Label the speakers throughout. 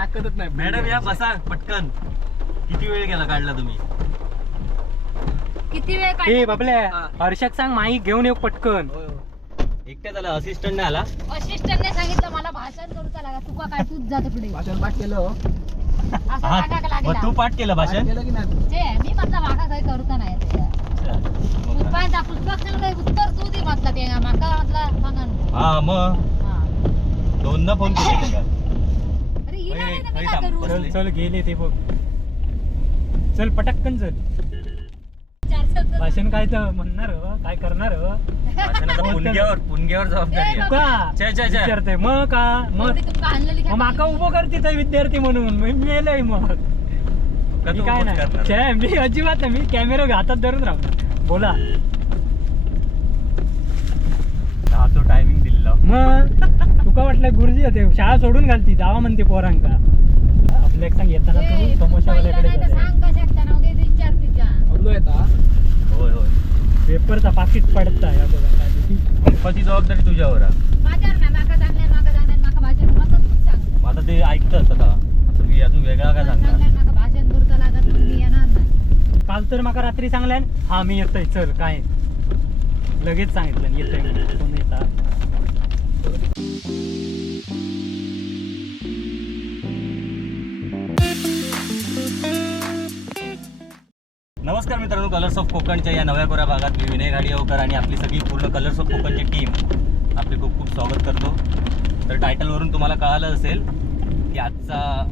Speaker 1: ताकदच नाही.
Speaker 2: मॅडम या बसा पटकन. किती वेळ गेला काढला तुम्ही?
Speaker 3: किती वेळ
Speaker 4: ए
Speaker 3: काढला
Speaker 4: बाबल्या हर्षक सांग माईक घेऊन येऊ पटकन.
Speaker 2: एकट्या झाला असिस्टंट नाही आला?
Speaker 3: असिस्टंटने सांगितलं मला भाषण करूचा लागा तुका काय तूच जा तिकडे.
Speaker 1: भाषण पाठ केलं हो.
Speaker 3: असं
Speaker 2: हा,
Speaker 3: सांगायला
Speaker 2: मग
Speaker 3: लागला?
Speaker 2: तू पाठ केलं
Speaker 1: पाठ
Speaker 2: भाषण
Speaker 1: केलं की नाही
Speaker 3: जे मी म्हटलं माका काही करूचा नाही? पुष्पांचा उत्तर तू दे म्हटलं ते. माका म्हटलं.
Speaker 2: हा मग?
Speaker 3: हा.
Speaker 2: दोनदा फोन केले
Speaker 3: नाही तर मी काय. करू?
Speaker 4: चल चल गेले ते बघ. चल पटकन चल.
Speaker 3: चार शब्द
Speaker 4: भाषण काय तर म्हणणार हो, काय करणार हो?
Speaker 2: भाषणाचा पुणग्यावर पुणग्यावर जबाबदारी आहे.
Speaker 4: का?
Speaker 2: छे, छे, छे.
Speaker 4: विचारते मग का? मग
Speaker 3: एवढी तुमका आणलेली
Speaker 4: मग
Speaker 3: काय
Speaker 4: माका उभं करते तर विद्यार्थी म्हणून. मी मेलय मग.
Speaker 2: का
Speaker 4: मी
Speaker 2: तू
Speaker 4: काय नाही.
Speaker 2: करणार?
Speaker 4: छे, मी अजिबात नाही. मी कॅमेरा हातात धरून राहतो बोला.
Speaker 2: हा तो टायमिंग दिलेला.
Speaker 4: मग? तुका वाटलं गुरुजी होते शाळा सोडून घालती जावा म्हणते पोरांका. आपल्या एक सांग येताना तू समोशावाल्याकडे जाते.
Speaker 1: येता
Speaker 2: होय होय.
Speaker 4: पेपरचा पाकिट पडता या बघा काय ते.
Speaker 2: पप्पाची जबाबदारी तुझ्यावर आहे आता ते ऐकतात आता अजून वेगळा काय
Speaker 3: नाही
Speaker 4: काल तर माका रात्री सांगल्यान हा मी येतोय चल काय? लगेच सांगितलं येतोय म्हणून. कोण
Speaker 2: नमस्कार मित्रांनो कलर्स ऑफ कोकणच्या या नव्या कोऱ्या भागात मी विनय गाडीवकर आणि आपली सगळी पूर्ण कलर्स ऑफ कोकणची टीम आपले खूप खूप स्वागत करतो. तर टायटलवरून तुम्हाला कळालं असेल की आजचा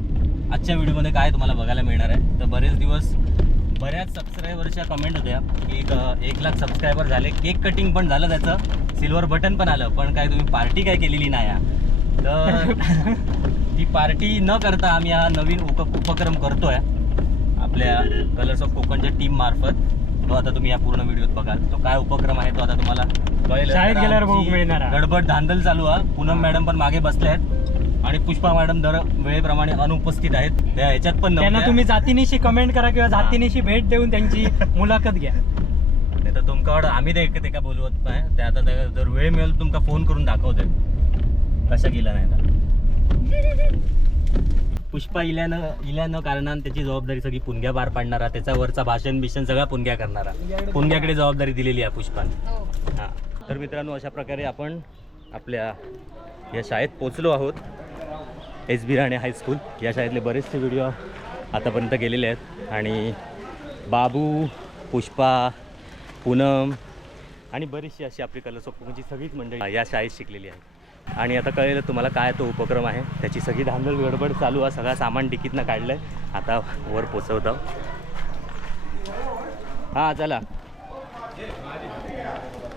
Speaker 2: आजच्या व्हिडिओमध्ये काय तुम्हाला बघायला मिळणार आहे. तर बरेच दिवस बऱ्याच सबस्क्रायबरच्या कमेंट होत्या. की एक एक लाख सबस्क्रायबर झाले. केक कटिंग पण झालं त्याचं. सिल्वर बटन पण आलं पण काय तुम्ही पार्टी काय केलेली नाही. तर ती पार्टी न करता आम्ही हा नवीन उप उपक्रम करतोय आपल्या कलर्स ऑफ कोकणच्या टीम मार्फत. तो आता तुम्ही या पूर्ण व्हिडिओत बघाल. तो काय उपक्रम आहे तो आता तुम्हाला कळेल
Speaker 4: शाळेत
Speaker 2: तर
Speaker 4: गेल्यावर बघूक
Speaker 2: आमची
Speaker 4: मिळणार आहे.
Speaker 2: गडबड धांदल चालू आहे. पूनम मॅडम पण मागे बसल्या आहेत. आणि पुष्पा मॅडम दर वेळेप्रमाणे अनुपस्थित आहेत. त्या ह्याच्यात पण
Speaker 4: त्यांना
Speaker 2: नव्हत्या.
Speaker 4: तुम्ही जातीनिशी कमेंट करा किंवा जातीनिशी भेट देऊन त्यांची मुलाखत घ्या.
Speaker 2: नाही तर तुमका वाटत आम्ही ते ते का बोलवत नाही? ते आता जर वेळ मिळेल तुमका फोन करून दाखवते. कशा गेला नाही तर. पुष्पा इल्यानं इल्यानं कारणान त्याची जबाबदारी सगळी पुणग्या पार पाडणारा त्याचा वरचा भाषण बिषण सगळा पुणग्या करणारा पुणग्याकडे जबाबदारी दिलेली आहे पुष्पान.
Speaker 3: हो.
Speaker 2: हां. तर मित्रांनो अशा प्रकारे आपण आपल्या या शाळेत पोचलो आहोत. एस बी राणे हायस्कूल या शाळेतले बरेचसे व्हिडिओ आतापर्यंत गेलेले आहेत. आणि बाबू पुष्पा पूनम आणि बरीचशी अशी आपली कला म्हणजे सगळीच मंडळी या शाळेत शिकलेली आहे आणि आता कळेल तुम्हाला काय तो उपक्रम आहे. त्याची सगळी धांदल गडबड चालू आहे. सगळं सामान डिकीतनं काढलं आहे आता वर पोचवतो. हां चला.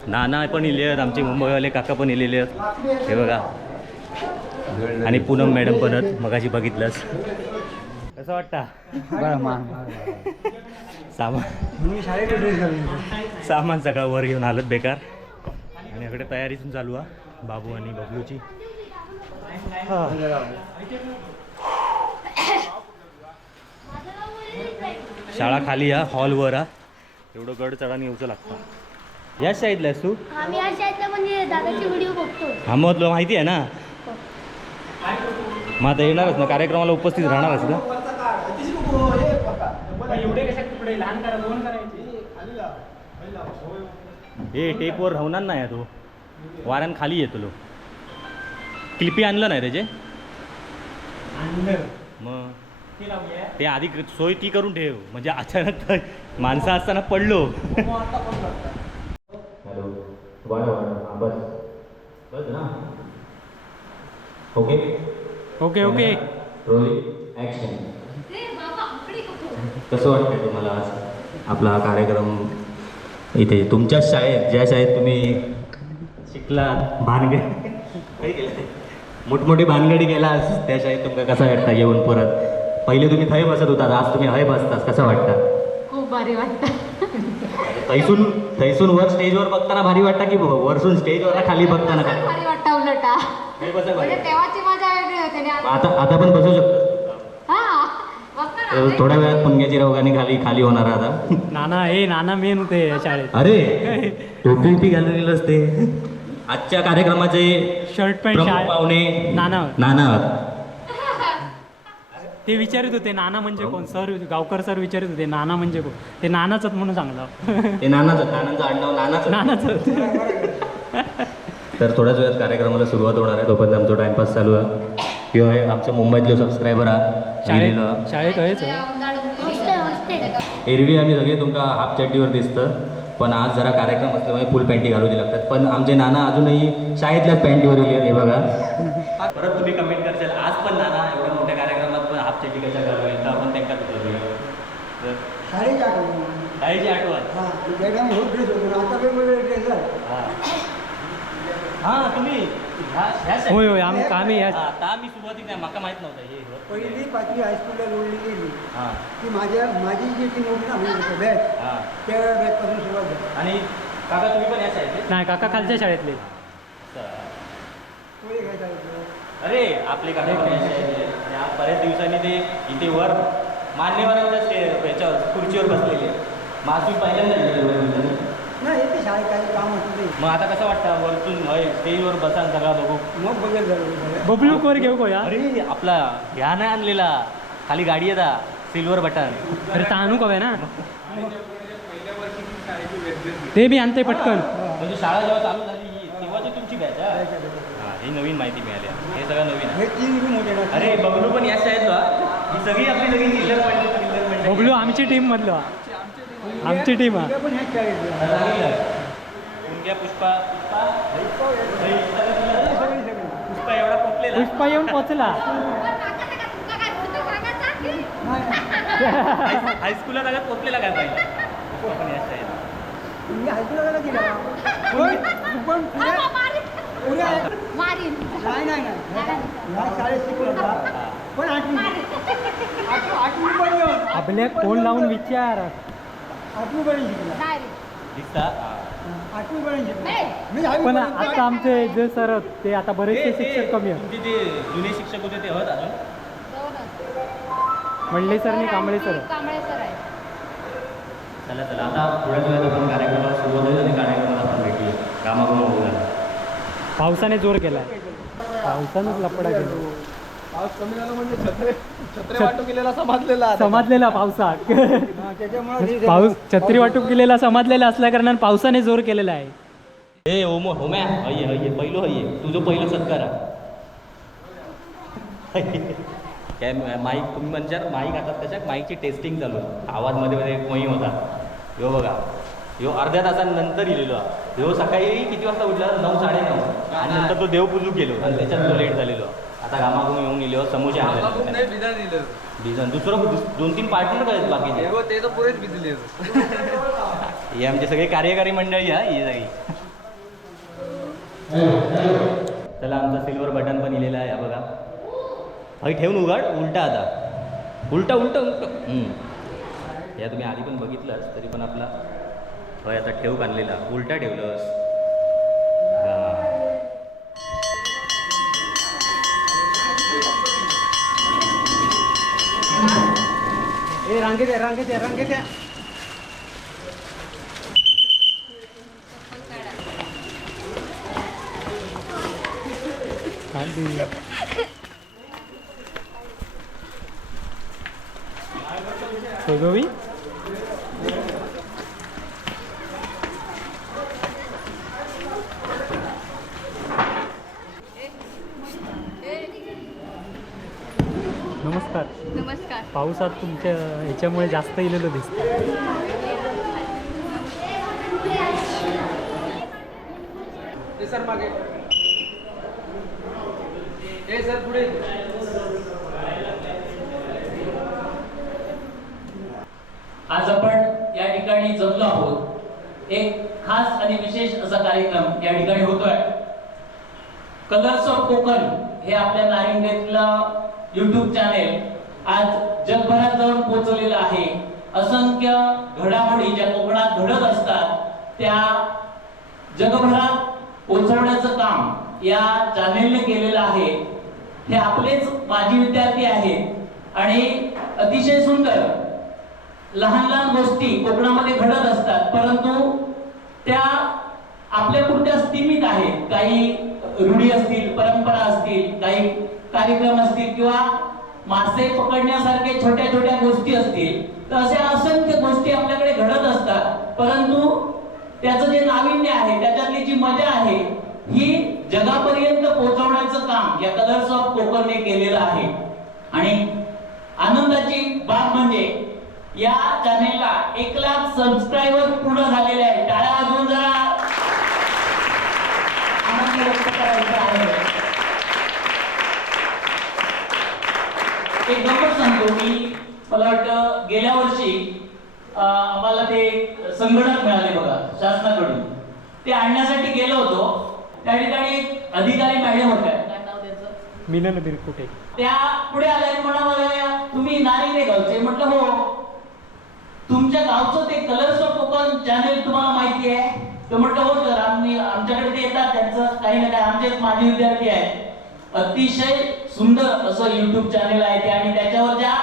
Speaker 2: नाना पण इले आहेत. आमचे मुंबईवाले काका पण इलेले आहेत. हे बघा. आणि पूनम मॅडम पण आहेत. मगाशी बघितलंच. कसं वाटतं? सामान सामान सगळं वर घेऊन आलं बेकार. आणि इकडे तयारीतून चालू आहे बाबू आणि बबलूची. हा. शाळा खाली या हॉलवर आ एवढं गड चढाने येऊचं लागतं. याच शाळेतला आहेस तू?
Speaker 5: या म्हणजे दादाचे व्हिडिओ बघतो.
Speaker 2: हा मग तुला माहिती आहे ना? मग आता येणारच ना कार्यक्रमाला उपस्थित राहणारच ना?
Speaker 4: लहान करा दोन करायचे.
Speaker 2: हे टेपवर राहणार नाही तो वाऱ्यान खाली येतो लो क्लिपी आणलं नाही त्याचे मग?
Speaker 4: ते
Speaker 2: आधी सोय ती करून ठेव. म्हणजे अचानक माणसं असताना पडलो. हॅलो. बस. बस ना. ओके?
Speaker 4: Okay okay.
Speaker 2: ॲक्शन कसं वाटतंय तुम्हाला आज आपला हा कार्यक्रम इथे? तुमच्याच शाळेत ज्या शाळेत तुम्ही शिकलात भानगडी मोठमोठी भानगडी गेलास त्या शाळेत तुमका कसं वाटतं येऊन परत? पहिले तुम्ही थंय बसत होतात आज तुम्ही हय बसतास कसं वाटतं?
Speaker 3: खूप भारी वाटतं.
Speaker 2: थैसून थैसून वर स्टेजवर बघताना भारी वाटतं की वरसून स्टेजवर खाली बघताना? काय
Speaker 3: भारी वाटतं उलटा.
Speaker 2: थंय बसा
Speaker 3: म्हणजे
Speaker 2: भारी.
Speaker 3: तेव्हाची मजा वेगळी होती आणि आता-
Speaker 2: आता पण बसू शकतो. थोड्या वेळात पुणग्याची रवगाने खाली खाली होणार आता.
Speaker 4: नाना हे नाना मेन होते या शाळेत.
Speaker 2: अरे टोपी बी घाललेलं असते. आजच्या कार्यक्रमाचे
Speaker 4: शर्ट पॅन्ट
Speaker 2: प्रमुख पाहुणे
Speaker 4: नाना
Speaker 2: नाना
Speaker 4: ते विचारित होते नाना म्हणजे कोण? सर गावकर सर विचारित होते नाना म्हणजे कोण? ते नानाच आहेत म्हणून सांगलं.
Speaker 2: ते नानाच नानांचं आडनाव नानाच
Speaker 4: नानाच आहेत.
Speaker 2: तर थोड्याच वेळात कार्यक्रमाला सुरुवात होणार आहे. तोपर्यंत आमचा टाइमपास चालू आहे. किंवा आमच्या मुंबईतले सबस्क्रायबर हा
Speaker 4: शाळेत
Speaker 2: लिहिलेलं.
Speaker 4: शाळेत आहेच
Speaker 5: हॉस्टेल हॉस्टेल.
Speaker 2: एरवी आम्ही सगळे तुमका हाफ चड्डीवर दिसतं. पण आज जरा कार्यक्रम असल्यामुळे फुल पॅन्टी घालूची लागतात. पण आमचे नाना अजूनही शाळेतल्याच पॅन्टीवर गेले हे बघा. परत तुम्ही कमेंट करशाल. आज पण नाना एवढ्या मोठ्या कार्यक्रमात पण हाफ चड्डी कशा घालू तर आपण त्यांना विचारूया.
Speaker 1: शाळेच्या आठवण.
Speaker 2: शाळेची आठवण.
Speaker 1: हा वेगळा होत ड्रेस होतो. आता वेगवेगळे ड्रेस
Speaker 2: हा. हा तुम्ही? ह्या ह्या
Speaker 4: होय होय आम्ही आम्ही या
Speaker 2: हा, आता मी सुरुवातीला नाही, माका माहीत नव्हतं हे हे.
Speaker 1: पहिली पाचवी हायस्कूलला जोडली गेली.
Speaker 2: हा.
Speaker 1: की माझ्या माझी जी ती नोट ना म्हणजे बॅच
Speaker 2: हा.
Speaker 1: त्या बॅचपासून सुरुवात झाली.
Speaker 2: आणि काका तुम्ही पण या शाळेतले?
Speaker 4: नाही काका खालच्या शाळेतले.
Speaker 1: पोहे घ्यायचा होतो
Speaker 2: अरे आपले काका पण या शाळेतले. आणि आज बऱ्याच दिवसांनी ते इथे वर मान्यवरांच्या स्टे याच्यावर खुर्चीवर बसलेले. मग तुम्ही पहिल्यांदा गेले एवढ्या दिवसांनी?
Speaker 1: नाही येते शाळेत काही काम असतं ते
Speaker 2: मग आता कसं वाटतं? वरतून होय, स्टेजवर बसा आणि सगळा बघू.
Speaker 1: मग झालं
Speaker 4: बबलू कोर घेऊ को या?
Speaker 2: अरे आपला ह्या नाही आणलेला. खाली गाडी येता सिल्वर बटन
Speaker 4: अरे तानू कवे ना? ते बी आणते पटकन.
Speaker 2: म्हणजे शाळा जेव्हा चालू झाली ही तेव्हाची तुमची बॅच हा ही नवीन माहिती मिळाली. हे सगळं नवीन आहे.
Speaker 1: हे तीन ना.
Speaker 2: अरे बबलू पण या शाळेत. ही सगळी आपली सगळी किल्लर मंडळी
Speaker 4: बबलू आमची टीम मधलो. हा. आमची टीम
Speaker 2: पुष्पा पुष्पा. पुष्पा एवढा पोचलेला.
Speaker 4: पुष्पा येऊन पोचला.
Speaker 2: हायस्कूलला पोचलेला काय पाहिजे पण
Speaker 1: हायस्कूलला गेला
Speaker 3: मारीन
Speaker 1: नाही नाही नाही शाळेत आठवी आठवी पण
Speaker 4: आपल्या फोन लावून विचार.
Speaker 1: आठवी पर्यंत शिकला.
Speaker 2: दिसता.
Speaker 1: आठवी पर्यंत शिकला.
Speaker 3: नाही.
Speaker 1: मी दहावी
Speaker 4: पण
Speaker 1: पर्यंत-
Speaker 4: आता आमचे जे सर आहेत, ते आता बरेचसे शिक्षक कमी आहेत.
Speaker 2: तुमचे जे जुने शिक्षक होते ते होत अजून?
Speaker 3: दोनच.
Speaker 4: मंडले सर आणि कांबळे सर
Speaker 3: कांबळे सर आहे.
Speaker 2: चला चला. आता थोड्याच वेळात आपण कार्यक्रमाला सुरुवात होईल आणि कार्यक्रमाला आपण भेटूया. होऊया
Speaker 4: पावसाने जोर केलाय पावसानंच लपडा केला
Speaker 6: पाऊस कमी झाला म्हणजे छत्रे छत्रे वाटू गेलेला समजलेला.
Speaker 4: समाजलेला पावसात
Speaker 1: हा, त्याच्यामुळे हे-
Speaker 4: पाऊस छत्री वाटूक केलेला समाजलेला असल्या कारणाने पावसाने जोर केलेला आहे.
Speaker 2: ए ओमो होम्या हये हये पहिलो हये. तुझं पहिलं सत्कार काय माईक तुम्ही म्हणशाल माईक आता त्याच्यात माईकची टेस्टिंग चालू आहे. आवाजमध्ये मध्ये एक मोहीम होता. ह्यो बघा. ह्यो अर्ध्या तासानंतर इलेलो ह्यो सकाळी किती वाजता उठला? नऊ साडेनऊ. आणि नंतर तो देवपूजूक गेलो आणि त्याच्यात तो लेट झालेलो आता घामाघूम येऊन समोसे
Speaker 6: आम्हाला खूप
Speaker 2: आणले डिझाईन दुसरं दुस- दोन तीन पार्टनर
Speaker 6: हे बघ, ते तर पुरेच भिजले.
Speaker 2: हे आमचे सगळे कार्यकारी मंडळी हा ही सगळी चला आमचं सिल्वर बटन पण इलेलं आहे हा बघा. हई ठेवून उघड. उलटा आता. उलटा उलटा उलट. या तुम्ही आधी पण बघितलंच तरी पण आपला. हय आता ठेवूक आणलेला? उलटा ठेवलंस हा.
Speaker 1: ए रांगेत आहे रांगेत आहे रांगेत आहे
Speaker 4: नमस्कार पावसात तुमच्या ह्याच्यामुळे जास्त इलेलं दिसतं.
Speaker 6: ते सर मागे. ए सर पुढे.
Speaker 7: आज आपण या ठिकाणी जमलो आहोत. एक खास आणि विशेष असा कार्यक्रम या ठिकाणी होतोय. कलर्स ऑफ कोकण हे आपल्या नारिंगेतलं युट्यूब चॅनेल आज जगभरात जाऊन पोहोचलेलं आहे. असंख्य घडामोडी ज्या कोकणात घडत असतात त्या जगभरात पोहोचवण्याचं काम या चॅनेलने केलेलं आहे. हे आपलेच माजी विद्यार्थी आहेत. आणि अतिशय सुंदर लहान लहान गोष्टी कोकणामध्ये घडत असतात. परंतु त्या आपल्या पुरत्या सीमित आहेत. काही रूढी असतील परंपरा असतील काही कार्यक्रम असतील किंवा मासे पकडण्यासारखे छोट्या छोट्या गोष्टी असतील तर अशा असंख्य गोष्टी आपल्याकडे घडत असतात. परंतु त्याचं जे नाविन्य आहे त्याच्यातली जी मजा आहे ही जगापर्यंत पोहोचवण्याचं काम या कलर्स ऑफ कोकणने केलेलं आहे. आणि आनंदाची बाब म्हणजे या चॅनेलला एक लाख सबस्क्रायबर पूर्ण झालेले आहेत टाळ्या वाजवून जरा आनंद व्यक्त करायचा आहे एक गंमत सांगतो की मला वाटतं गेल्या वर्षी अं, आम्हाला ते संगणक मिळाले बघा शासनाकडून. ते आणण्यासाठी गेलो होतो. त्या ठिकाणी एक अधिकारी मॅडम होत्या. काय नाव त्यांचं?
Speaker 4: मिलन बिरकुटे.
Speaker 7: त्या पुढे आल्या आणि म्हणा मला तुम्ही नारिंगे गावचे. म्हटलं हो. तुमच्या गावचं ते कलर्स ऑफ कोकण चॅनेल तुम्हाला माहिती आहे. तर म्हटलं हो सर आम्ही आमच्याकडे ते येतात त्यांचं. काही ना काही आमचे माझे विद्यार्थी आहेत. अतिशय सुंदर असं युट्यूब चॅनेल आहे ते आणि त्याच्यावर ज्या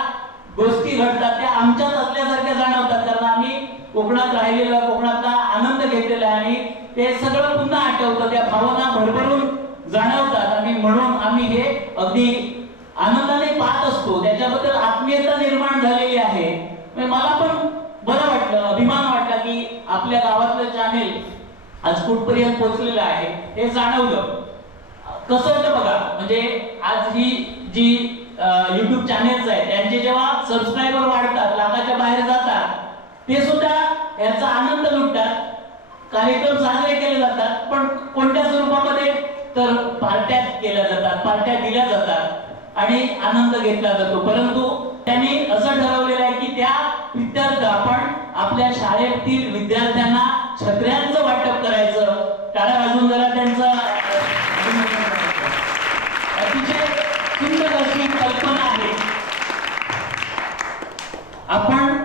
Speaker 7: गोष्टी घडतात त्या आमच्याच असल्यासारख्या जाणवतात. कारण आम्ही कोकणात राहिलेलो कोकणातला आनंद घेतलेला आहे आणि ते सगळं पुन्हा आठवतं त्या भावना भरभरून जाणवतात. आणि म्हणून आम्ही हे अगदी आनंदाने पाहत असतो. त्याच्याबद्दल आत्मीयता निर्माण झालेली आहे. म्हणजे मला पण बरं वाटलं अभिमान वाटला की आपल्या गावातलं चॅनेल आज कुठपर्यंत पोहोचलेलं आहे हे जाणवलं. कसं होतं बघा म्हणजे आज ही जी युट्यूब चॅनेल्स आहेत त्यांचे जेव्हा सबस्क्रायबर वाढतात लाखाच्या बाहेर जातात ते सुद्धा याचा आनंद लुटतात कार्यक्रम साजरे केले जातात पण कोणत्या स्वरूपामध्ये तर पार्ट्या केल्या जातात पार्ट्या दिल्या जातात आणि आनंद घेतला जातो. परंतु त्यांनी असं ठरवलेलं आहे की त्या विद्यार्थ आपण आपल्या शाळेतील विद्यार्थ्यांना छत्र्यांचं वाटप करायचं टाळ्या वाजून जरा त्यांचं आपण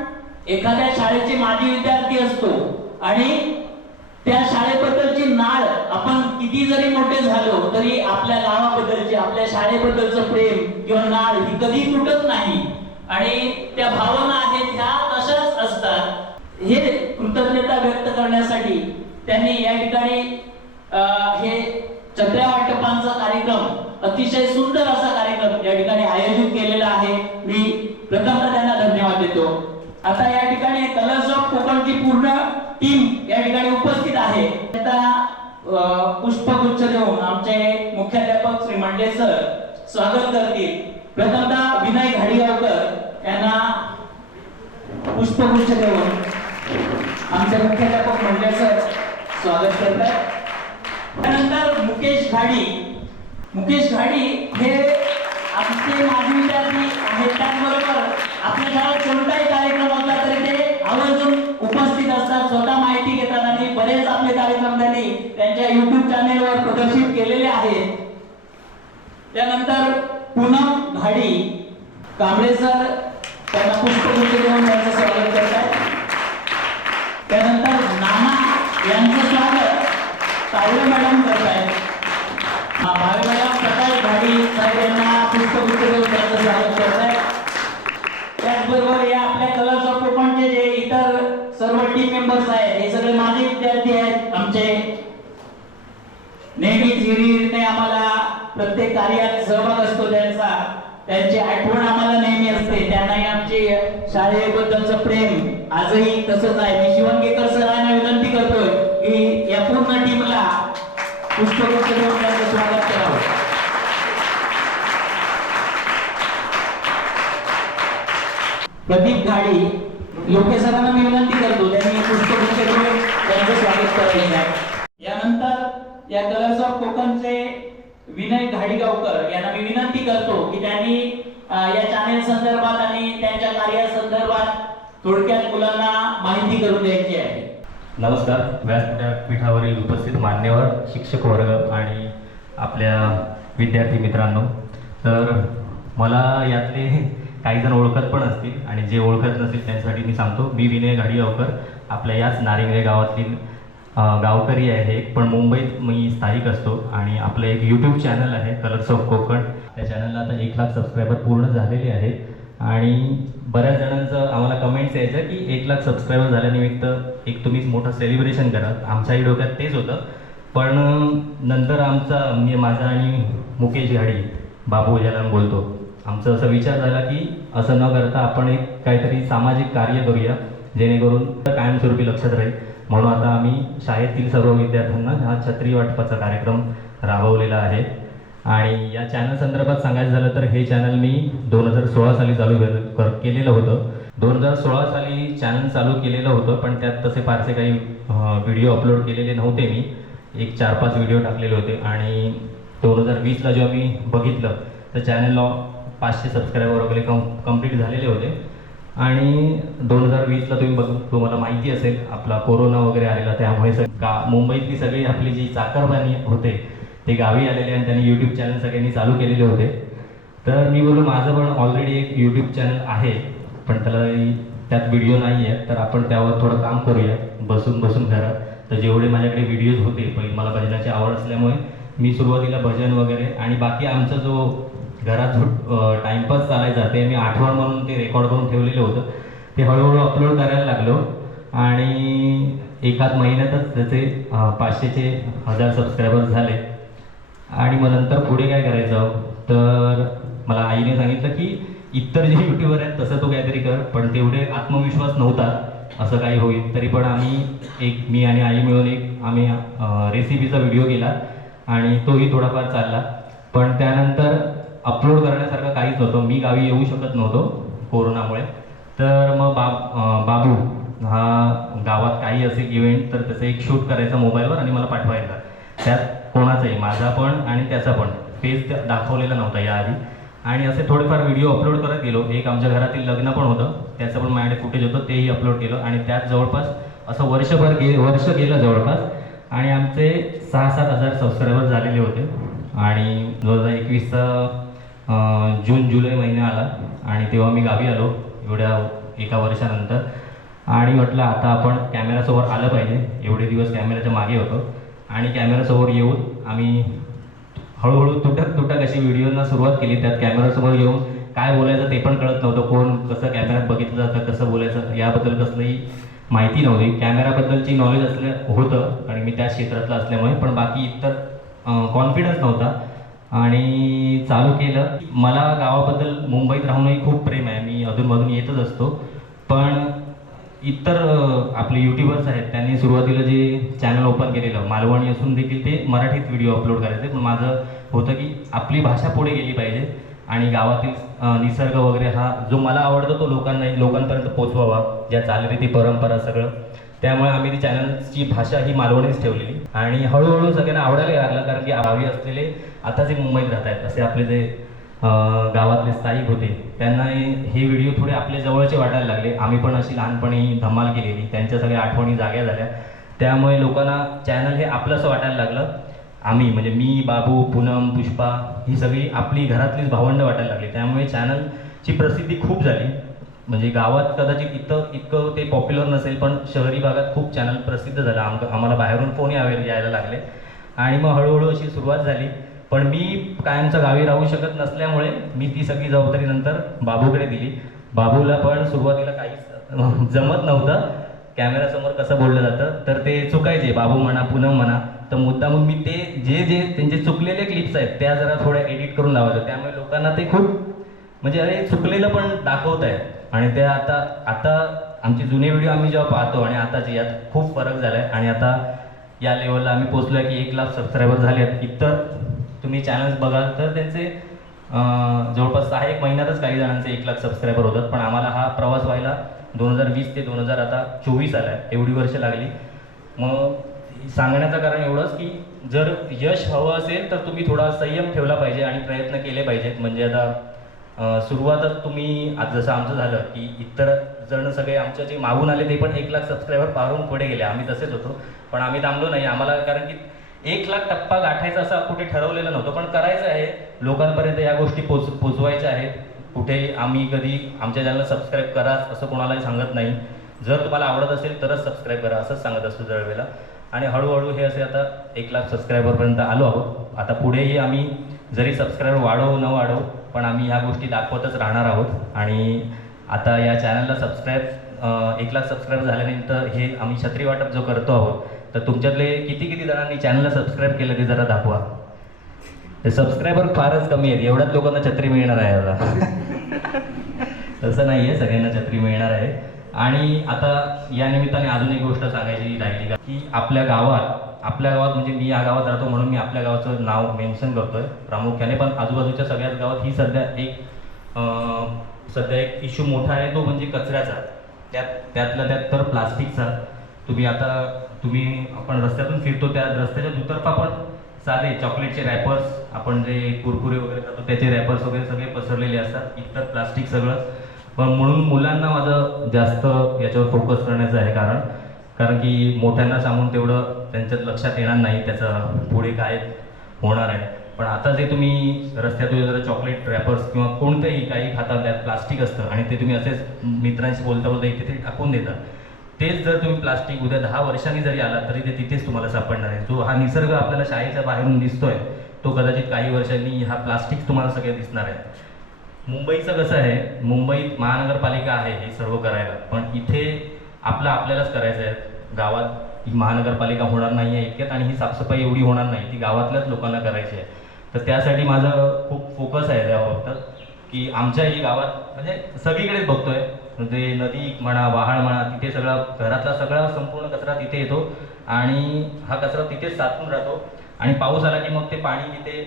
Speaker 7: एखाद्या शाळेचे माजी विद्यार्थी असतो आणि त्या शाळेबद्दलची नाळ आपण किती जरी मोठे झालो तरी आपल्या गावाबद्दलची आपल्या शाळेबद्दलचं प्रेम किंवा नाळ ही कधी तुटत नाही. आणि त्या भावना आहेत ह्या तशाच असतात. हे कृतज्ञता व्यक्त करण्यासाठी त्यांनी या ठिकाणी हे चत्र्या वाटपांचा कार्यक्रम अतिशय सुंदर असा कार्यक्रम या ठिकाणी आयोजित केलेला आहे. मी प्रथमतः त्यांना देतो आता या ठिकाणी कलर्स ऑफ कोकणची पूर्ण टीम या ठिकाणी उपस्थित आहे. आता पुष्पगुच्छ देऊन आमचे मुख्याध्यापक श्री मंडे सर स्वागत करतील. प्रथमतः विनय घाडीगावकर यांना पुष्पगुच्छ देऊन आमचे मुख्याध्यापक मंडे सर स्वागत करतात. त्यानंतर मुकेश घाडी. मुकेश घाडी हे आमचे माजी विद्यार्थी आहेत त्याचबरोबर आपल्या शाळेत कोणताही कार्यक्रम असला तरी ते आवर्जून उपस्थित असतात. स्वतः माहिती घेतात आणि बरेच आपले कार्यक्रम त्यांनी त्यांच्या युट्यूब चॅनेलवर प्रदर्शित केलेले आहेत. त्यानंतर पूनम घाडी कांबळे सर त्यांना पुष्पगुच्छ देऊन त्यांचं स्वागत करतात त्यानंतर नाना यांचं स्वागत तावडे मॅडम करतायत. हा, भावे मॅडम प्रकाश घाडी साहेब यांना पुष्पगुच्छ देऊन त्यांचं स्वागत करतायत. त्याचबरोबर या आपल्या कलर्स ऑफ जे इतर सर्व टीम मेंबर्स आहेत हे सगळे माझे विद्यार्थी आहेत आमचे. नेहमीच हिरिरीने आम्हाला प्रत्येक कार्यात सहभाग असतो त्यांचा. त्यांची आठवण आम्हाला नेहमी असते. त्यांनाही आमचे शाळेबद्दलचं प्रेम आजही तसंच आहे. मी शिवणगेकर सरांना विनंती करतोय की या पूर्ण टीमला पुष्पगुच्छ देऊन प्रदीप घाडी योग्य सरांना मी विनंती करतो त्यांनी पुष्पगुच्छ त्यांचं स्वागत करायचं आहे. यानंतर या कलर्स ऑफ कोकणचे विनय घाडीगावकर यांना मी विनंती करतो की त्यांनी या चॅनेल संदर्भात आणि त्यांच्या कार्यासंदर्भात थोडक्यात मुलांना माहिती करून द्यायची आहे.
Speaker 2: नमस्कार व्यासपीठावरील उपस्थित मान्यवर शिक्षक वर्ग आणि आपल्या विद्यार्थी मित्रांनो तर मला यातले काही जण ओळखत पण असतील आणि जे ओळखत नसतील त्यांच्यासाठी मी सांगतो मी विनय घाडीगावकर आपल्या याच नारिंगे गावातील गावकरी आहे. पण मुंबईत मी स्थायिक असतो आणि आपलं एक यूट्यूब चॅनल आहे कलर्स ऑफ कोकण त्या चॅनलला आता एक लाख सबस्क्रायबर पूर्ण झालेले आहेत. आणि बऱ्याच जणांचं आम्हाला कमेंट्स यायचं की एक लाख सबस्क्रायबर झाल्यानिमित्त एक तुम्हीच मोठं सेलिब्रेशन करा. आमच्याही डोक्यात तेच होतं. पण नंतर आमचा म्हणजे माझा आणि मुकेश घाडी बाबू ज्याला बोलतो. आमचं असं विचार झाला की असं न करता आपण एक काहीतरी सामाजिक कार्य करूया जेणेकरून कायमस्वरूपी लक्षात राहील. म्हणून आता आम्ही शाळेतील सर्व विद्यार्थ्यांना हा छत्री वाटपाचा कार्यक्रम राबवलेला आहे. आणि या चॅनल संदर्भात सांगायचं झालं तर हे चॅनल मी दोन हजार सोळा साली चालू केलं कर केलेलं होतं. दोन हजार सोळा साली चॅनल चालू केलेलं होतं पण त्यात तसे फारसे काही व्हिडिओ अपलोड केलेले नव्हते मी. एक चार पाच व्हिडिओ टाकलेले होते. आणि दोन हजार वीसला जेव्हा मी बघितलं तर चॅनलला पाचशे सबस्क्रायबर वगैरे कम कंप्लीट झालेले होते. आणि दोन हजार वीसला तुम्ही बघ तुम्हाला माहिती असेल आपला कोरोना वगैरे आलेला त्यामुळे सग गा मुंबईतली सगळी आपली जी चाकरबानी होते ते गावी आलेले आणि त्यांनी यूट्यूब चॅनल सगळ्यांनी चालू केलेले होते. तर मी बोललो माझं पण ऑलरेडी एक यूट्यूब चॅनल आहे पण त्याला त्यात व्हिडिओ नाही आहे तर आपण त्यावर थोडं काम करूया बसून बसून घरात तर जेवढे माझ्याकडे व्हिडिओज होते पहिले मला भजनाची आवड असल्यामुळे मी सुरुवातीला भजन वगैरे आणि बाकी आमचा जो घरात जो टाईमपास चालायचा. ते मी आठवण म्हणून ते रेकॉर्ड करून ठेवलेलं होतं. ते हळूहळू अपलोड करायला लागलो. आणि एकाच महिन्यातच त्याचे पाचशेचे हजार सबस्क्रायबर्स झाले. आणि मग नंतर पुढे काय करायचं? तर मला आईने सांगितलं की इतर जे युट्यूबर आहेत तसं तू काहीतरी कर पण तेवढे आत्मविश्वास नव्हता. असं काही होईल. तरी पण आम्ही एक मी आणि आई मिळून एक आम्ही रेसिपीचा व्हिडिओ केला. आणि तोही थोडाफार चालला. पण त्यानंतर अपलोड करण्यासारखं काहीच नव्हतं. मी गावी येऊ शकत नव्हतो कोरोनामुळे. तर मग बाब बाबू हा गावात काही असे इव्हेंट तर त्याचं एक शूट करायचा मोबाईलवर आणि मला पाठवायचा. त्यात कोणाचाही माझा पण आणि त्याचा पण. फेस दाखवलेला नव्हता याआधी. आणि असे थोडेफार व्हिडिओ अपलोड करत गेलो. एक आमच्या घरातील लग्न पण होतं. त्याचं पण माझ्याकडे फुटेज होतं. तेही अपलोड केलं. आणि त्यात जवळपास असं वर्षभर गे वर्ष गेलं जवळपास. आणि आमचे सहा सात हजार सबस्क्रायबर झालेले होते. आणि दोन हजार एकवीसचा जून जुलै महिना आला आणि तेव्हा मी गावी आलो एवढ्या एका वर्षानंतर. आणि म्हटलं आता आपण कॅमेरासमोर आलं पाहिजे. एवढे दिवस कॅमेऱ्याच्या मागे होतो. आणि कॅमेरासमोर येऊन आम्ही हळूहळू तुटक तुटक अशी व्हिडिओना सुरुवात केली. त्यात कॅमेरासमोर येऊन काय बोलायचं ते पण कळत नव्हतं. कोण कसं कॅमेऱ्यात बघितलं जातं कसं बोलायचं याबद्दल कसलंही माहिती नव्हती. कॅमेराबद्दलची नॉलेज असल्या होतं आणि मी त्या क्षेत्रातलं असल्यामुळे. पण बाकी इतर कॉन्फिडन्स नव्हता. आणि चालू केलं. मला गावाबद्दल मुंबईत राहूनही खूप प्रेम आहे. मी अधूनमधून येतच असतो. पण इतर आपले यूट्यूबर्स आहेत त्यांनी सुरुवातीला जे चॅनल ओपन केलेलं मालवणी असून देखील ते मराठीत व्हिडिओ अपलोड करायचे. पण माझं होतं की आपली भाषा पुढे गेली पाहिजे. आणि गावातील निसर्ग वगैरे हा जो मला आवडतो तो लोकांना लोकांपर्यंत पोचवावा. ज्या चालरीती परंपरा सगळं. त्यामुळे आम्ही ती चॅनलची भाषा ही मालवणीच ठेवलेली. आणि हळूहळू सगळ्यांना आवडायला लागलं कारण की गावी असलेले आता जे मुंबईत राहत आहेत असे आपले जे गावातले स्थायिक होते त्यांना हे- व्हिडिओ थोडे आपले जवळचे वाटायला लागले. आम्ही पण अशी लहानपणी धमाल केलेली. त्यांच्या सगळ्या आठवणी जाग्या झाल्या. त्यामुळे लोकांना चॅनल हे आपलंसं वाटायला लागलं. आम्ही म्हणजे मी बाबू पूनम पुष्पा ही सगळी आपली घरातलीच भावंडं वाटायला लागली. त्यामुळे चॅनलची प्रसिद्धी खूप झाली. म्हणजे गावात कदाचित इथं इतकं ते पॉप्युलर नसेल पण शहरी भागात खूप चॅनल प्रसिद्ध झालं. आम आम्हाला बाहेरून फोन यावे यायला लागले. आणि मग हळूहळू अशी सुरुवात झाली. पण मी कायमचं गावी राहू शकत नसल्यामुळे मी ती सगळी जबाबदारी नंतर बाबूकडे दिली. बाबूला पण सुरुवातीला काहीच जमत नव्हतं. कॅमेरासमोर कसं बोललं जातं तर ते चुकायचे. बाबू म्हणा पूनम म्हणा तर मुद्दामून मी ते जे जे त्यांचे चुकलेले क्लिप्स आहेत त्या जरा थोड्या एडिट करून लावायचं. त्यामुळे लोकांना ते खूप म्हणजे अरे चुकलेलं पण दाखवत आहे आणि ते आता आता आमचे जुने व्हिडिओ आम्ही जेव्हा पाहतो आणि आताचे यात खूप फरक झाला आहे आणि आता या लेवलला आम्ही पोचलो आहे की एक लाख सबस्क्रायबर झाले आहेत इतर तुम्ही चॅनल्स बघाल तर त्यांचे जवळपास सहा एक महिन्यातच काही जणांचे एक लाख सबस्क्रायबर होतात. पण आम्हाला हा प्रवास व्हायला दोन हजार वीस ते दोन हजार आता चोवीस आला आहे एवढी वर्ष लागली. मग सांगण्याचं कारण एवढंच की जर यश हवं असेल तर तुम्ही थोडा संयम ठेवला पाहिजे आणि प्रयत्न केले पाहिजेत. म्हणजे आता सुरुवातच तुम्ही आज जसं आमचं झालं की इतर जण सगळे आमच्या जे मागून आले ते पण एक लाख सबस्क्रायबर पारून पुढे गेले. आम्ही तसेच होतो. पण आम्ही थांबलो नाही. आम्हाला कारण की एक लाख टप्पा गाठायचा असं कुठे ठरवलेलं नव्हतं. पण करायचं आहे. लोकांपर्यंत या गोष्टी पोच पोचवायच्या आहेत. कुठे आम्ही कधी आमच्या चॅनलला सबस्क्राईब करा असं कोणालाही सांगत नाही. जर तुम्हाला आवडत असेल तरच सबस्क्राईब करा असंच सांगत असतो दरवेळेला. आणि हळूहळू हे असे आता एक लाख सबस्क्रायबरपर्यंत आलो आहोत. आता पुढेही आम्ही जरी सबस्क्रायबर वाढवू न वाढवू पण आम्ही ह्या गोष्टी दाखवतच राहणार आहोत. आणि आता या चॅनलला सबस्क्राईब एक लाख सबस्क्राईब झाल्यानंतर हे आम्ही छत्री वाटप जो करतो आहोत तर तुमच्यातले किती किती जणांनी चॅनलला सबस्क्राईब केलं ते जरा दाखवा. ते सबस्क्रायबर फारच कमी आहेत. एवढ्याच लोकांना छत्री मिळणार आहे आता. तसं नाही आहे सगळ्यांना छत्री मिळणार आहे. आणि आता या निमित्ताने अजून एक गोष्ट सांगायची राहिली का? की आपल्या गावात आपल्या गावात म्हणजे मी या गावात राहतो म्हणून मी आपल्या गावाचं नाव मेन्शन आहे प्रामुख्याने पण आजूबाजूच्या सगळ्याच गावात ही सध्या एक सध्या एक इश्यू मोठा आहे. तो म्हणजे कचऱ्याचा. त्यात त्यातल्या त्यात तर प्लास्टिकचा. तुम्ही आता तुम्ही आपण रस्त्यातून फिरतो त्या रस्त्याच्या दुतर्फा पण साधे चॉकलेटचे रॅपर्स आपण जे कुरकुरे वगैरे खातो त्याचे रॅपर्स वगैरे सगळे पसरलेले असतात. इतर प्लास्टिक सगळं. पण म्हणून मुलांना माझं जास्त याच्यावर फोकस करण्याचं आहे कारण कारण की मोठ्यांना सांगून तेवढं त्यांच्यात लक्षात येणार नाही त्याचं पुढे काय होणार आहे. पण आता जे तुम्ही रस्त्यातून जर चॉकलेट रॅपर्स किंवा कोणतंही काही खाता त्यात प्लास्टिक असतं आणि ते तुम्ही असेच मित्रांशी बोलता बोलता इथे ते टाकून देता तेच जर तुम्ही प्लास्टिक उद्या दहा वर्षांनी जरी आला तरी ते तिथेच तुम्हाला सापडणार आहे. जो हा निसर्ग आपल्याला शाळेच्या बाहेरून दिसतोय तो कदाचित काही वर्षांनी हा प्लास्टिक तुम्हाला सगळे दिसणार आहे. मुंबईचं कसं आहे मुंबईत महानगरपालिका आहे हे सर्व करायला पण इथे आपलं आपल्यालाच करायचं आहे गावात ही महानगरपालिका होणार नाही आहे इतक्यात आणि ही साफसफाई एवढी होणार नाही. ती गावातल्याच लोकांना करायची आहे. तर त्यासाठी माझं खूप फोकस आहे त्या बाबतीत की आमच्याही गावात म्हणजे सगळीकडेच बघतोय. म्हणजे नदी म्हणा वहाळ म्हणा तिथे सगळा घरातला सगळा संपूर्ण कचरा तिथे येतो आणि हा कचरा तिथेच साचून राहतो. आणि पाऊस आला की मग ते पाणी तिथे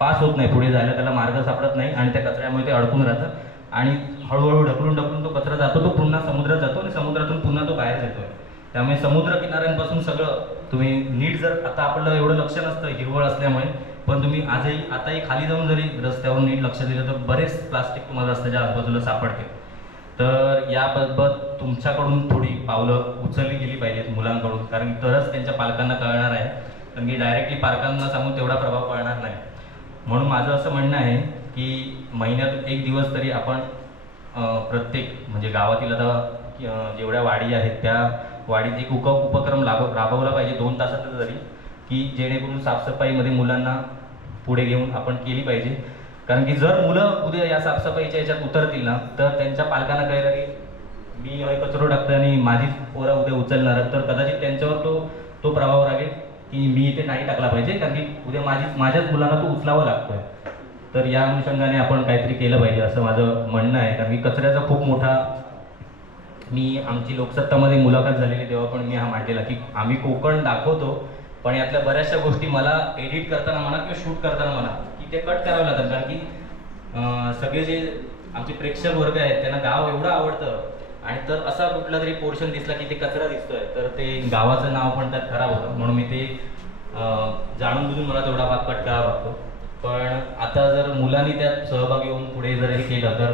Speaker 2: पास होत नाही. पुढे जायला त्याला मार्ग सापडत नाही आणि त्या कचऱ्यामुळे ते अडकून राहतं. आणि हळूहळू ढकलून ढकलून तो कचरा जातो तो पुन्हा समुद्रात जातो आणि समुद्रातून पुन्हा तो बाहेर येतो त्यामुळे समुद्र किनाऱ्यांपासून सगळं तुम्ही नीट जर आता आपलं एवढं लक्ष नसतं हिरवळ असल्यामुळे पण तुम्ही आजही आताही खाली जाऊन जरी रस्त्यावर नीट लक्ष दिलं तर बरेच प्लास्टिक तुम्हाला रस्त्याच्या आजूबाजूला सापडते तर याबाबत तुमच्याकडून थोडी पावलं उचलली गेली पाहिजेत मुलांकडून कारण की तरच त्यांच्या पालकांना कळणार आहे. कारण की डायरेक्टली पालकांना सांगून तेवढा प्रभाव पडणार नाही. म्हणून माझं असं म्हणणं आहे की महिन्यातून एक दिवस तरी आपण प्रत्येक म्हणजे गावातील आता जेवढ्या वाडी आहेत त्या वाडीत एक उप उपक्रम लाभ राबवला पाहिजे. दोन तासात जरी की जेणेकरून साफसफाईमध्ये मुलांना पुढे घेऊन आपण केली पाहिजे. कारण की जर मुलं उद्या या साफसफाईच्या याच्यात उतरतील ना तर त्यांच्या पालकांना कळलं की मी कचरो टाकतो आणि माझीच पोरं उद्या उचलणार तर कदाचित त्यांच्यावर तो तो प्रभाव राहील की मी इथे नाही टाकला पाहिजे. कारण की उद्या माझी माझ्याच मुलांना तो उचलावा लागतोय. तर या अनुषंगाने आपण काहीतरी केलं पाहिजे असं माझं म्हणणं आहे. कारण की कचऱ्याचा खूप मोठा मी आमची लोकसत्तामध्ये मुलाखत झालेली तेव्हा पण मी हा मांडलेला की आम्ही कोकण दाखवतो पण यातल्या बऱ्याचशा गोष्टी मला एडिट करताना म्हणा किंवा शूट करताना म्हणा की ते कट करावं लागतात. कारण की सगळे जे आमचे प्रेक्षक वर्ग आहेत त्यांना गाव एवढं आवडतं आणि तर असा कुठला तरी पोर्शन दिसला की ते कचरा दिसतोय तर ते गावाचं नाव पण त्यात खराब होतं. म्हणून मी ते जाणून बुजून मला तेवढा भाग कट करावा लागतो. पण आता जर मुलांनी त्यात सहभागी होऊन पुढे जर हे केलं तर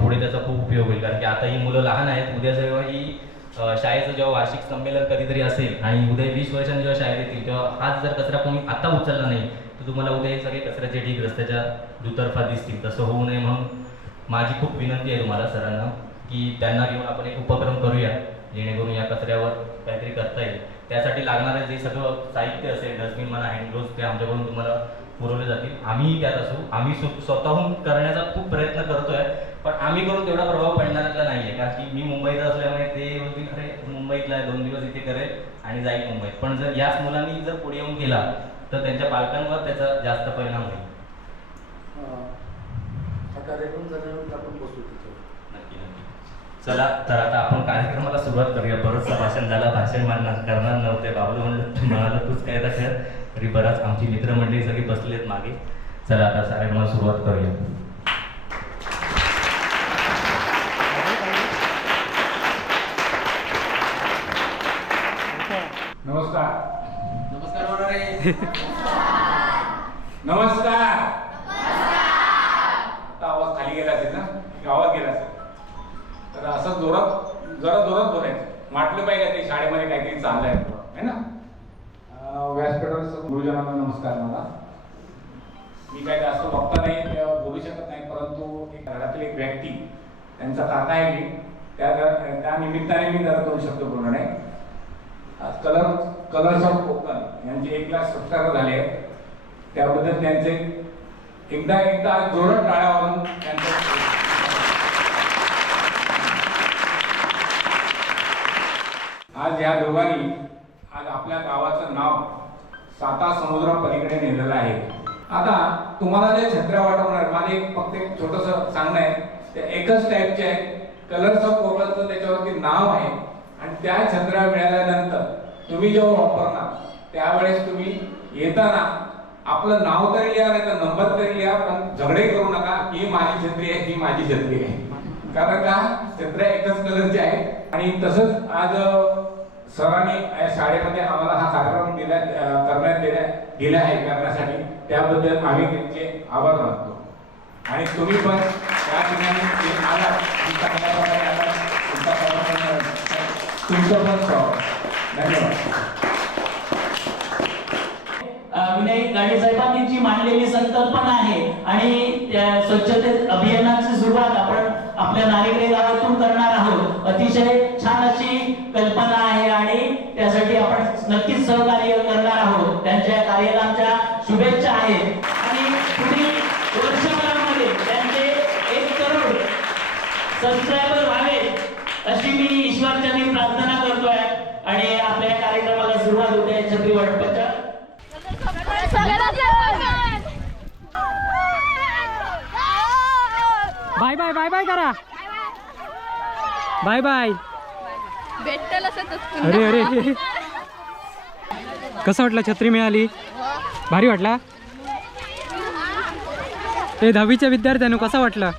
Speaker 2: पुढे त्याचा खूप उपयोग होईल. कारण की आता ही मुलं लहान आहेत उद्या जेव्हा ही शाळेचं जेव्हा वार्षिक संमेलन कधीतरी असेल आणि उद्या वीस वर्षांनी जेव्हा शाळेत येतील तेव्हा हाच जर कचरा कोणी आता उचलला नाही तर तुम्हाला उद्या हे सगळे कचऱ्याचे ढीग रस्त्याच्या दुतर्फा दिसतील. तसं होऊ नये म्हणून माझी खूप विनंती आहे तुम्हाला सरांना की त्यांना घेऊन आपण एक उपक्रम करूया जेणेकरून या कचऱ्यावर काहीतरी करता येईल. त्यासाठी लागणारं जे सगळं साहित्य असेल डस्टबिन म्हणा हँडग्लोव्ज ते आमच्याकडून तुम्हाला पुरवले जातील. आम्ही त्यात असू. आम्ही स्व- स्वतःहून करण्याचा खूप प्रयत्न करतोय. पण आम्ही करून तेवढा प्रभाव पडणाऱ्यातला नाही आहे कारण की मी मुंबईत असल्यामुळे ते म्हणतील अरे मुंबईतला आहे दोन दिवस इथे करेल आणि जाईल मुंबईत. पण जर याच मुलांनी जर पुढे येऊन केला तर त्यांच्या पालकांवर त्याचा जास्त परिणाम होईल. चला तर आता आपण कार्यक्रमाला सुरुवात करूया. बरंचसं भाषण झालं. भाषण मानणार करणार नव्हते. बाबू म्हणलं म्हणाला तूच काय तर तरी बराच आमची मित्रमंडळी सगळी बसलेत मागे. चला आता कार्यक्रमाला सुरुवात करूया.
Speaker 8: नमस्कार. नमस्कार होणारे नमस्कार. आता आवाज खाली गेला असेल ना? गावात गेला असेल? तर असं जोरात जरा जोरात बोलायचं. वाटलं पाहिजे ते शाळेमध्ये काहीतरी चाललंय है ना अं, व्यासपीठावर गुरुजनांना नमस्कार मला मी काही जास्त वक्ता नाही किंवा बोलू शकत नाही परंतु एक घरातील एक व्यक्ती त्यांचा काका आहे मी. त्या त्या निमित्ताने मी त्याला करू शकतो पूर्ण आहे आज कलर कलर्स ऑफ कोकण यांचे एक लाख सबस्क्रायबर झाले आहेत त्याबद्दल त्यांचे एकदा एकदा आज टाळ्यावरून त्यांचं आज या दोघांनी आज आपल्या गावाचं नाव साता समुद्रापलीकडे नेलेलं आहे. आता तुम्हाला जे छत्र्या वाटवणार माझे फक्त एक छोटस सांगणं आहे. त्या एकच टाईपचे आहे कलर्स ऑफ कोकणचं त्याच्यावरती नाव आहे. आणि त्या छत्र्या मिळाल्यानंतर तुम्ही जेव्हा वापरणार त्यावेळेस तुम्ही येताना आपलं नाव तरी लिहा नाही तर नंबर तरी लिहा पण झगडे करू नका. ही माझी छत्री आहे ही माझी छत्री आहे. कारण का? छत्र्या एकच कलरची आहे आणि तसंच आज सरांनी शाळेमध्ये आम्हाला हा कार्यक्रम दिला करण्यात दिला दिला आहे करण्यासाठी त्याबद्दल आम्ही त्यांचे आभार मानतो. आणि तुम्ही पण त्या ठिकाणी जे आलात तुमचा कला प्रकारे आला तुमचा प्रवास तुमचं पण स्वागत धन्यवाद
Speaker 7: अ, विनय गाडे साहेबांनी जी मांडलेली संकल्पना आहे आणि स्वच्छते अभियानाची सुरुवात आपण आपल्या नारिगडे गावातून करणार आहोत. अतिशय छान अशी कल्पना आहे आणि त्यासाठी आपण नक्कीच सहकार्य करणार आहोत त्यांच्या कार्याला आमच्या शुभेच्छा आहेत आणि पुढील वर्षभरामध्ये त्यांचे एक करोड सबस्क्रायबर व्हावे अशी मी ईश्वरचरणी प्रार्थना करतोय आणि आपल्या या कार्यक्रमाला सुरुवात होते छत्री वाटपाच्या
Speaker 4: बाय बाय बाय बाय करा. Bye bye.
Speaker 5: भेटल
Speaker 4: अरे अरे. कसं वाटलं छत्री मिळाली? भारी वाटला? ते दहावीच्या विद्यार्थ्यांनो कसं वाटलं?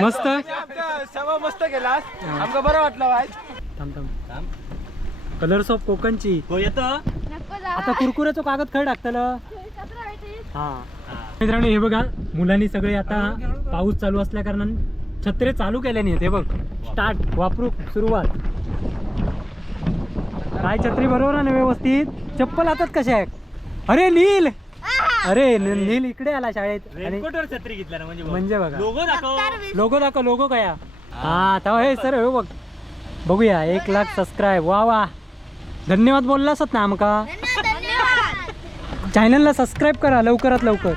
Speaker 4: मस्त?
Speaker 6: मस्त आमका बरं वाटलं
Speaker 4: थांब थांब. कलर्स ऑफ कोकणची.
Speaker 2: हो येतो.
Speaker 4: आता कुरकुऱ्याचं कागद खय टाकतलं. हा. मित्रांनो हे बघा मुलांनी सगळे आता पाऊस चालू असल्या कारणान छत्रे चालू केल्याने हे बघ स्टार्ट वापरू सुरुवात. काय छत्री बरोबर आहे ना व्यवस्थित? चप्पल हातात कशा आहेत? अरे नील! अरे नील इकडे आला शाळेत. आणि
Speaker 2: छत्री घेतला ना म्हणजे
Speaker 4: म्हणजे बघा.
Speaker 2: लोगो दाखव.
Speaker 4: लोगो दाखव लोगो कया. हा. तेव्हा हे सर हे बघ. बघूया एक लाख सबस्क्राईब वा वा. धन्यवाद बोलला असत ना आमका? चॅनलला सबस्क्राईब करा लवकरात लवकर.